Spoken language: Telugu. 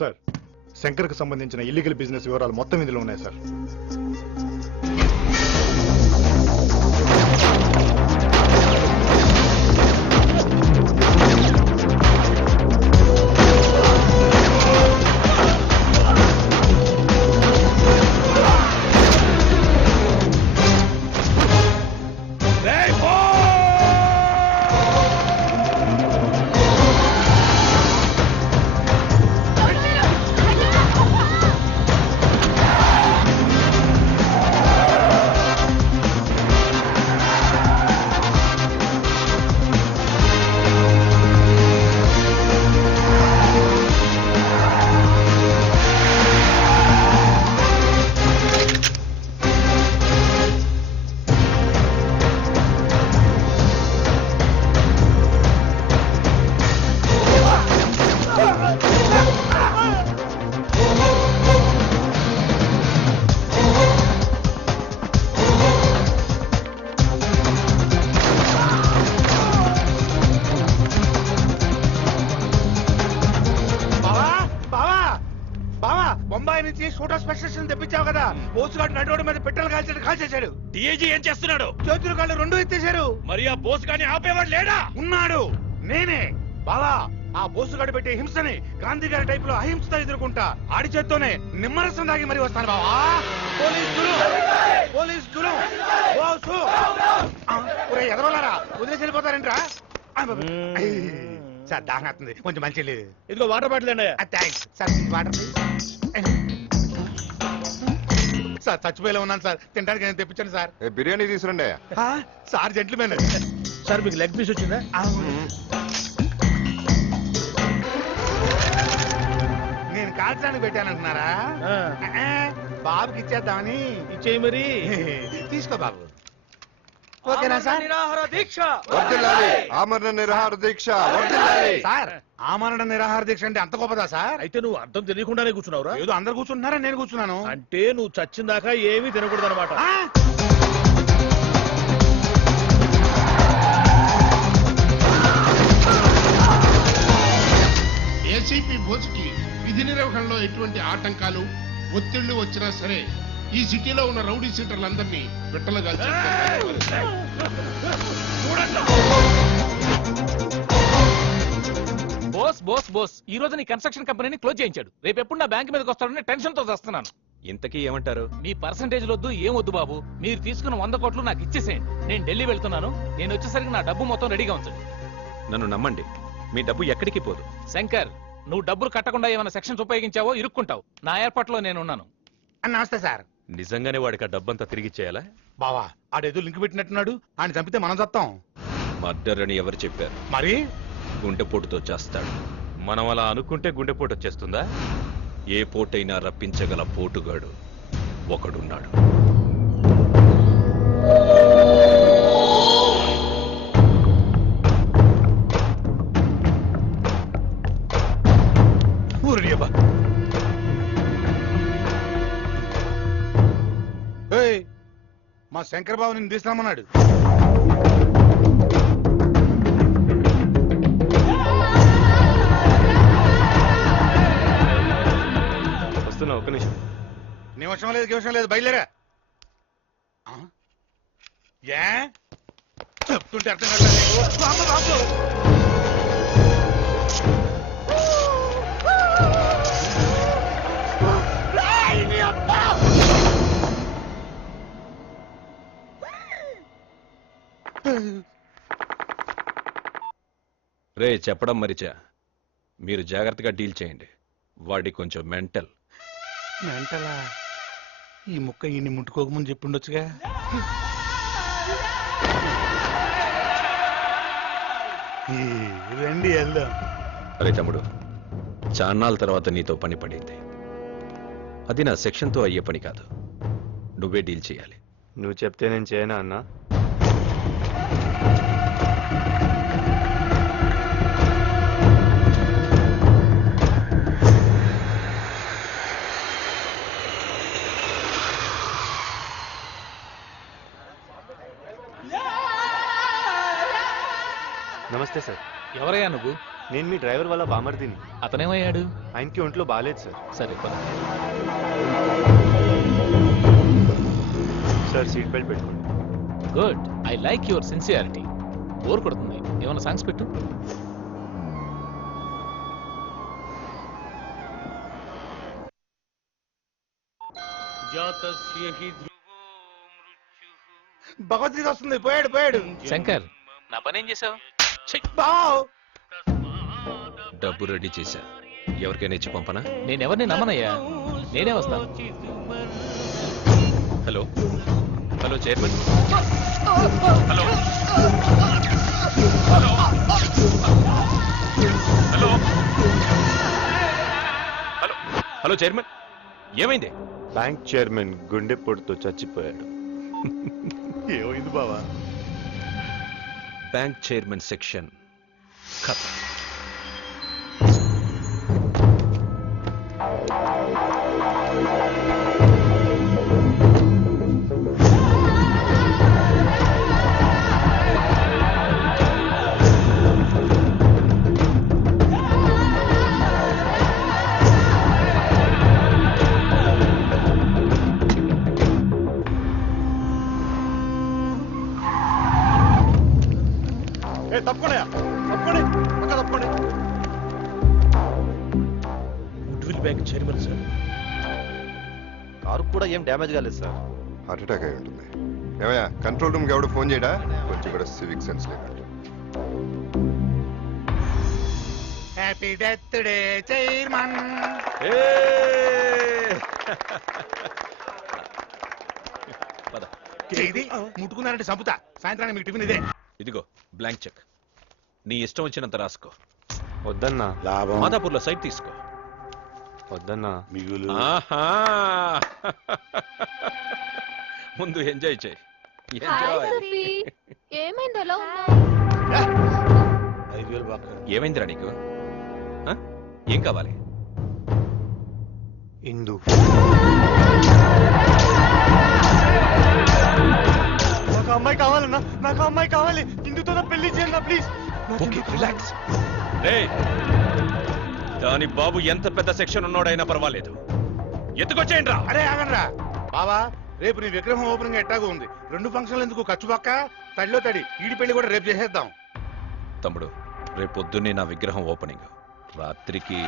సార్, శంకర్కి సంబంధించిన ఇల్లీగల్ బిజినెస్ వివరాలు మొత్తం ఇందులో ఉన్నాయి సార్. బొంబాయి నుంచి షూటర్ స్పెషలిస్ట్ తెప్పించావు కదా, బోసుగాడు నడవడి మీద పెట్రోల్ కాల్చేశాడు. డిఐజీ ఏం చేస్తున్నాడు? చేతులు కాళ్ళు రెండు ఎత్తేశారు. మరి ఆ బోస్ గాని ఆపేవాడు లేడా? ఉన్నాడు, నేనే. బావా, ఆ బోసుగాడు పెట్టే హింసని గాంధీ గారి టైప్ లో అహింసతో ఎదుర్కొంటా. ఆడి చేత్తోనే నిమ్మరసం దాగి మరి వస్తాను బావా. పోలీస్ దురం బోసు ఎదరోలారా వదిలేసి వెళ్ళిపోతారంట్రా. సార్ దాహం అవుతుంది, కొంచెం మంచి లేదు. ఇదిగో వాటర్ బాటిల్ అండి. Thanks sir. వాటర్ సార్, చచ్చిపోయేలా ఉన్నాను సార్, తినడానికి నేను తెప్పించాను సార్. బిర్యానీ తీసుకురండి సార్. జెంట్లమెన్ సార్, మీకు లెగ్ పీస్ వచ్చిందా? నేను కాల్చడానికి పెట్టానంటున్నారా? బాబుకి ఇచ్చేద్దామని. ఇచ్చేయి మరి. తీసుకో బాబు. ఓకేనా సార్? నిరాహార దీక్ష. ఆమరణ నిరాహార దీక్ష వర్ధిల్లాలి. సార్, ఆమరణ నిరాహార దీక్ష అంటే అంత గొప్పదా సార్? అయితే నువ్వు అర్థం తెలియకుండానే కూర్చున్నావురా? ఏదో అందరు కూర్చుంటున్నారా, నేను కూర్చున్నాను. అంటే నువ్వు చచ్చిన దాకా ఏమీ తినకూడదు అనమాట. ఏసీపీ బోస్కి విధి నిర్వహణలో ఎటువంటి ఆటంకాలు ఒత్తిళ్లు వచ్చినా సరే ఈ సిటీలో ఉన్న రౌడీ సీటర్లందరినీ పెట్టలుగాల్చి బోస్ బోస్ బోస్ ఈ రోజు నీ కన్స్ట్రక్షన్ కంపెనీని క్లోజ్ చేయించాడు. రేపు ఎప్పుడు నా బ్యాంక్ మీదకి వస్తాడని టెన్షన్ తో వస్తున్నాను. ఇంతకీ ఏమంటారు? మీ పర్సంటేజ్ వద్దు, ఏం వద్దు బాబు. మీరు తీసుకున్న 100 కోట్లు నాకు ఇచ్చేసేయండి. నేను ఢిల్లీ వెళ్తున్నాను. నేను వచ్చేసరికి నా డబ్బు మొత్తం రెడీగా ఉంచండి. నన్ను నమ్మండి, మీ డబ్బు ఎక్కడికి పోదు. శంకర్, నువ్వు డబ్బులు కట్టకుండా ఏమైనా సెక్షన్స్ ఉపయోగించావో ఇరుక్కుంటావు. నా ఏర్పాట్లో నేనున్నాను. నమస్తే సార్. నిజంగానే వాడికి ఆ డబ్బంతా తిరిగి చేయాలా? బావా, ఆడేదో లింక్ పెట్టినట్టున్నాడు. ఆయన చంపితే మనం చస్తాం. మర్డర్ అని ఎవరు చెప్పారు? మరి గుండెపోటుతో చేస్తాడు. మనం అలా అనుకుంటే గుండెపోటు వచ్చేస్తుందా? ఏ పోటైనా రప్పించగల పోటుగాడు ఒకడున్నాడు. మా శంకర్ బాబు నిన్ను తీసుకురామన్నాడు. వస్తున్నా, ఒక్క నిమిషం. నిమిషం లేదు, బయలుదేరా. ఏ చెప్తుంటే అర్థం కాదు. రే, చెప్పడం మరిచా, మీరు జాగ్రత్తగా డీల్ చేయండి. వాడి కొంచెం మెంటల్. మెంటలా? ఈ ముక్క ఈయన్ని ముట్టుకోకముందు చెప్పుండొచ్చుగా. రండి వెళ్దాం. అరే తమ్ముడు, చాన్నాళ్ళ తర్వాత నీతో పని పడింది. అది నా సెక్షన్తో అయ్యే పని కాదు. నువ్వే డీల్ చేయాలి. నువ్వు చెప్తే నేను చేయనా అన్నా? నమస్తే సార్. ఎవరయ్యా నువ్వు? నేను మీ డ్రైవర్ వాళ్ళ బామర్దిని. అతనేమయ్యాడు? ఆయనకి ఒంట్లో బాగాలేదు సార్. సరే పద. సార్ సీట్ బెల్ట్ పెట్టుకోండి. Good. I like your sincerity. Bore కొడుతుంది, ఏమన్నా సాంగ్స్ పెట్టు. భగవద్గీత వస్తుంది. పోయాడు పోయాడు. శంకర్, నా పని ఏం చేసావు? బావ్ డబ్బు రెడీ చేశా. ఎవరికైనా ఇచ్చి పంపనా? నేనెవరిని నమ్మనయ్యా, నేనే వస్తాను. Hello hello chairman. Hello hello hello hello hello chairman, ఏమైంది? బ్యాంక్ చైర్మన్ గుండెపోటుతో చచ్చిపోయాడు. ఏమైంది బావా? బ్యాంక్ చైర్మన్ సెక్షన్ ఖతం. తప్పకుండా తప్పండి, పక్క తప్పండి. Goodwill bank chairman sir. Car కూడా ఏం డ్యామేజ్ కాలేదు సార్. హార్ట్ అటాక్ అయి ఉంటుంది. ఏమయ్యా కంట్రోల్ రూమ్కి ఎవడు ఫోన్ చేయడా? కొంచెం కూడా సివిక్ సెన్స్ లేదు. Happy death day chairman. పద. ఇది ముట్టుకున్నారంటే చంపుతా. సాయంత్రానికి మీకు టిఫిన్ ఇదే. ఇదిగో బ్లాంక్ చెక్. నీ ఇష్టం వచ్చినంత రాసుకో. వద్దన్నా. లాభం మాదాపూర్లో సైట్ తీసుకో. వద్దన్నా. మిగులు. ఆహా. ముందు ఎంజాయ్ చేయి. ఎంజాయ్. ఏమైంది అలా ఉన్నావు? 5,000 బాగా. ఏమైందిరా నీకు? ఆ? ఏం కావాలి? ఇందు. నాకు అమ్మాయి కావాలన్నా, నాకు అమ్మాయి కావాలి. ఇందుతో నా పెళ్లి చేయండి ప్లీజ్. Okay relax. రేయ్, దాని బాబు ఎంత పెద్ద సెక్షన్ ఉన్నాడైనా పర్వాలేదు, ఎత్తుకొచ్చేయండి రా. అరే ఆగండ్రా బావా, రేపు నీ విగ్రహం ఓపెనింగ్ ఎట్టాగో ఉంది. 2 ఫంక్షన్లు ఎందుకు ఖర్చు పక్క? తడిలో తడి. ఈడి పెళ్లి కూడా రేపు చేసేద్దాం. తమ్ముడు, రేపు పొద్దున్నే నా విగ్రహం ఓపెనింగ్. రాత్రికి